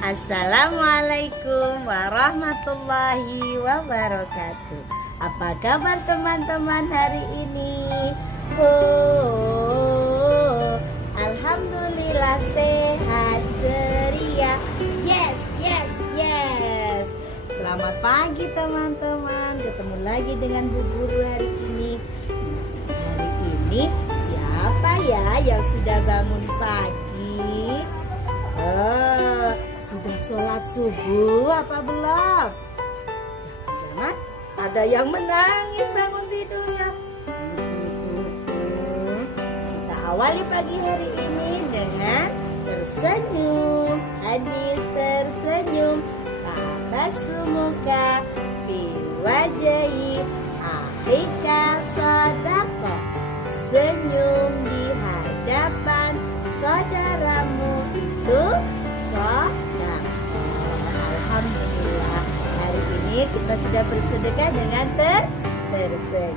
Assalamualaikum warahmatullahi wabarakatuh. Apa kabar teman-teman hari ini? Alhamdulillah sehat ceria. Yes. Selamat pagi teman-teman. Ketemu lagi dengan Bu Guru hari ini. Hari ini siapa ya yang sudah bangun pagi? Sudah sholat subuh apa belum? Jangan-jangan ada yang menangis bangun tidurnya. Kita awali pagi hari ini dengan tersenyum. Hadis tersenyum, tabasumuka fi wajhi akhika shadaqah. Senyum di hadapan saudaramu itu shadaqah. Alhamdulillah, hari ini kita sudah bersedekah dengan tersenyum.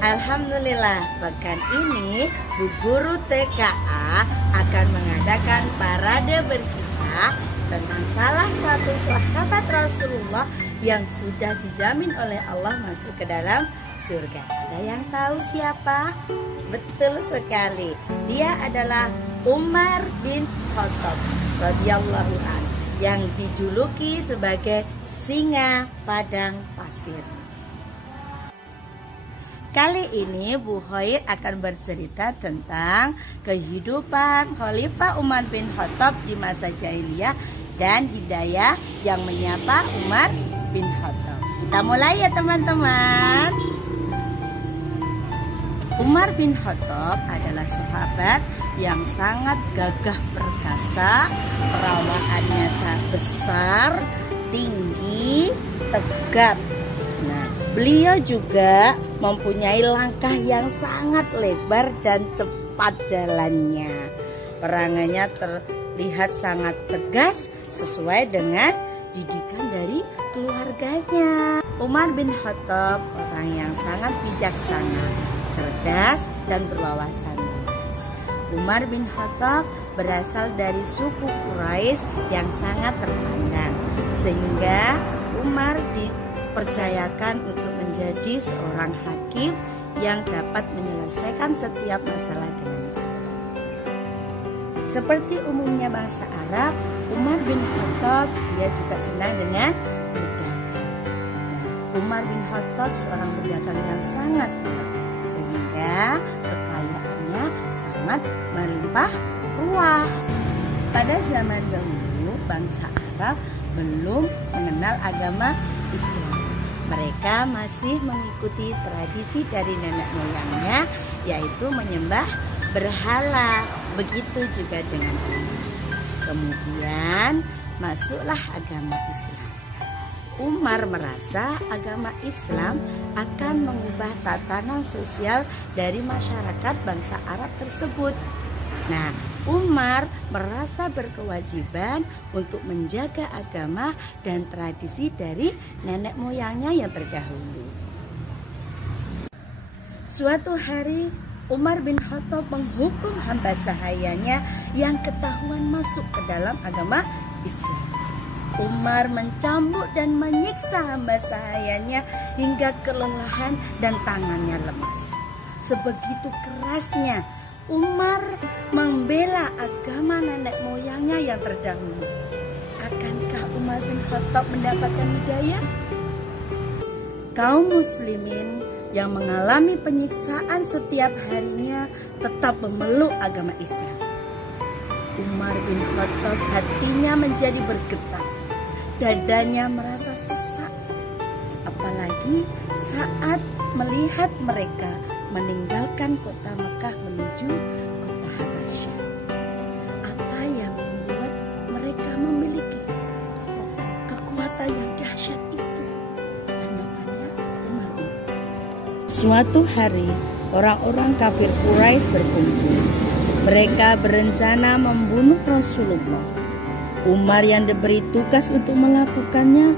Alhamdulillah, pekan ini Bu Guru TKA akan mengadakan parade berkisah tentang salah satu sahabat Rasulullah yang sudah dijamin oleh Allah masuk ke dalam surga. Ada yang tahu siapa? Betul sekali, dia adalah Umar bin Khattab radhiyallahu anhu yang dijuluki sebagai singa padang pasir. Kali ini Bu Hoir akan bercerita tentang kehidupan Khalifah Umar bin Khattab di masa jahiliyah dan hidayah yang menyapa Umar bin Khattab. Kita mulai ya teman-teman. Umar bin Khattab adalah sahabat yang sangat gagah perkasa, perawakannya sangat besar, tinggi, tegap. Nah, beliau juga mempunyai langkah yang sangat lebar dan cepat jalannya. Perangannya terlihat sangat tegas sesuai dengan didikan dari keluarganya. Umar bin Khattab orang yang sangat bijaksana, cerdas dan berwawasan luas. Umar bin Khattab berasal dari suku Quraisy yang sangat terpandang, sehingga Umar dipercayakan untuk menjadi seorang hakim yang dapat menyelesaikan setiap masalah dengan baik. Seperti umumnya bangsa Arab, Umar bin Khattab dia juga senang dengan berdagang. Umar bin Khattab seorang pedagang yang sangat kuat, sehingga kekayaannya sangat melimpah ruah. Pada zaman dahulu, bangsa Arab belum mengenal agama Islam. Mereka masih mengikuti tradisi dari nenek moyangnya, yaitu menyembah berhala. Begitu juga dengan Umar. Kemudian masuklah agama Islam. Umar merasa agama Islam akan mengubah tatanan sosial dari masyarakat bangsa Arab tersebut. Nah, Umar merasa berkewajiban untuk menjaga agama dan tradisi dari nenek moyangnya yang terdahulu. Suatu hari, Umar bin Khattab menghukum hamba sahayanya yang ketahuan masuk ke dalam agama Islam. Umar mencambuk dan menyiksa hamba sahayanya hingga kelelahan dan tangannya lemas. Sebegitu kerasnya Umar membela agama nenek moyangnya yang terdahulu. Akankah Umar bin Khattab mendapatkan hidayah? Kaum muslimin yang mengalami penyiksaan setiap harinya tetap memeluk agama Islam. Umar bin Khattab hatinya menjadi bergetar, dadanya merasa sesak, apalagi saat melihat mereka meninggalkan kota Mekah menuju kota Habasyah. Apa yang membuat mereka memiliki kekuatan yang dahsyat itu? Tanya-tanya Umar bin Khattab. Suatu hari, orang-orang kafir Quraisy berkumpul. Mereka berencana membunuh Rasulullah. Umar yang diberi tugas untuk melakukannya,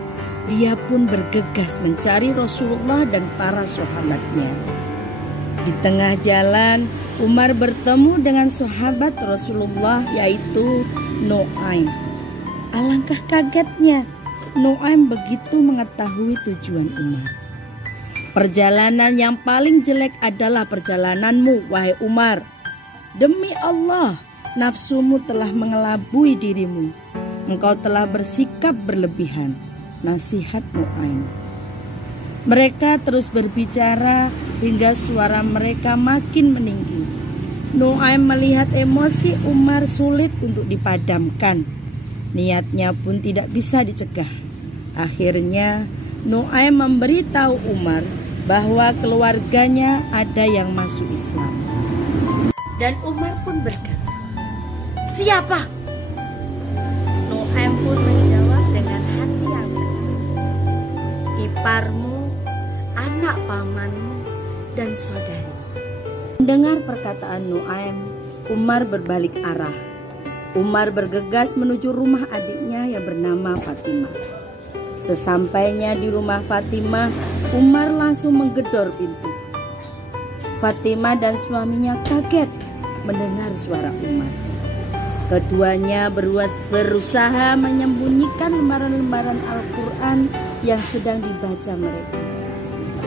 dia pun bergegas mencari Rasulullah dan para sahabatnya. Di tengah jalan, Umar bertemu dengan sahabat Rasulullah yaitu Nu'aim. Alangkah kagetnya, Nu'aim begitu mengetahui tujuan Umar. Perjalanan yang paling jelek adalah perjalananmu, wahai Umar. Demi Allah, nafsumu telah mengelabui dirimu. Engkau telah bersikap berlebihan. Nasihat Nu'aim. Mereka terus berbicara hingga suara mereka makin meninggi. Nu'aim melihat emosi Umar sulit untuk dipadamkan. Niatnya pun tidak bisa dicegah. Akhirnya Nu'aim memberitahu Umar bahwa keluarganya ada yang masuk Islam. Dan Umar pun berkata, "Siapa?" Nu'aim pun menjawab dengan hati yang tenang, "Iparmu, anak pamanmu, dan saudari." Mendengar perkataan Nu'aim, Umar berbalik arah. Umar bergegas menuju rumah adiknya yang bernama Fatimah. Sesampainya di rumah Fatimah, Umar langsung menggedor pintu. Fatimah dan suaminya kaget mendengar suara Umar. Keduanya berusaha menyembunyikan lembaran-lembaran Al-Quran yang sedang dibaca mereka.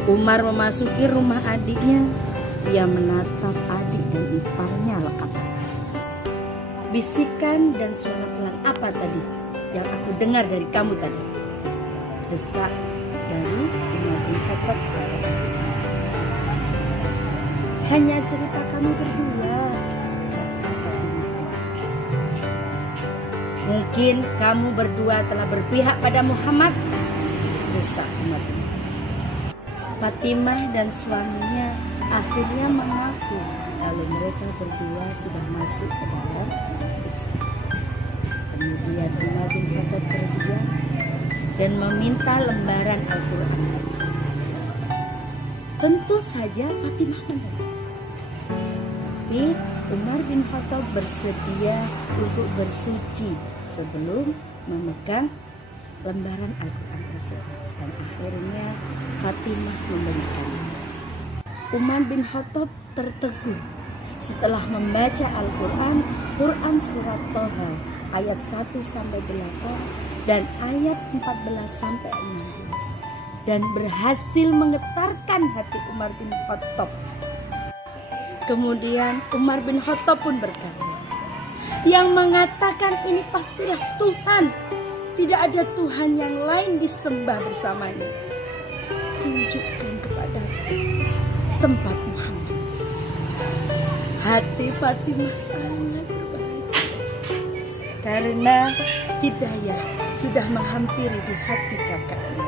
Umar memasuki rumah adiknya. Ia menatap adik dan iparnya lekap-lekap. "Bisikan dan suara pelan apa tadi yang aku dengar dari kamu tadi?" desak dari Umar bin Khattab. "Hanya cerita kami berdua." "Mungkin kamu berdua telah berpihak pada Muhammad," desak Umar bin Khattab. Fatimah dan suaminya akhirnya mengaku kalau mereka berdua sudah masuk ke dalam Islam. Kemudian Umar bin Khattab terdiam dan meminta lembaran Al-Quran tersebut. Tentu saja Fatimah menolak. Tapi Umar bin Khattab bersedia untuk bersuci sebelum memegang lembaran Al-Quran tersebut. Dan akhirnya Fatimah memberikannya. Umar bin Khattab tertegun setelah membaca Al-Quran, Quran surat Thaha ayat 1-8 dan ayat 14-15, dan berhasil menggetarkan hati Umar bin Khattab. Kemudian Umar bin Khattab pun berkata, "Yang mengatakan ini pastilah Tuhan. Tidak ada Tuhan yang lain disembah bersamanya. Tunjukkan kepadaku tempat Muhammad." Hati Fatimah sangat berbahagia karena hidayah sudah menghampiri di hati kakaknya.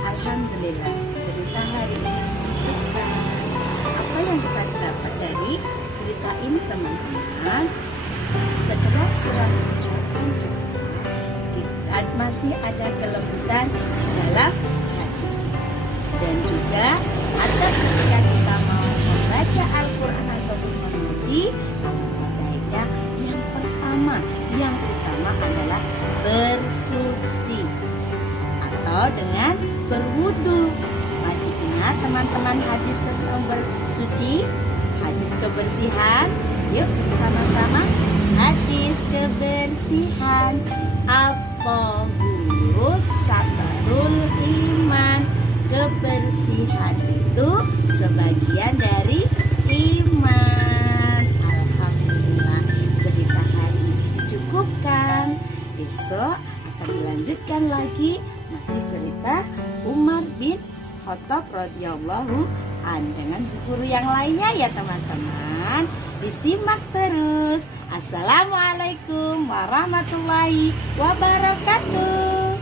Alhamdulillah, cerita hari ini cukupkan. Apa yang kita dapat dari cerita ini, teman-teman? Sekeras-keras ucapan kita masih ada kelembutan dalam hati. Dan juga ada ketika kita mau membaca Al-Quran ataupun mengaji, baiknya yang utama adalah bersuci atau dengan berwudu. Masih ingat teman-teman hadis tentang bersuci, hadis kebersihan? Yuk bersama-sama. Hadis kebersihan, at-tahuru satrul iman. Kebersihan itu sebagian dari iman. Alhamdulillah, cerita hari ini cukupkan. Besok akan dilanjutkan lagi, masih cerita Umar bin Khattab radhiyallahu anhu dengan guru yang lainnya ya teman-teman. Disimak terus. Assalamualaikum warahmatullahi wabarakatuh.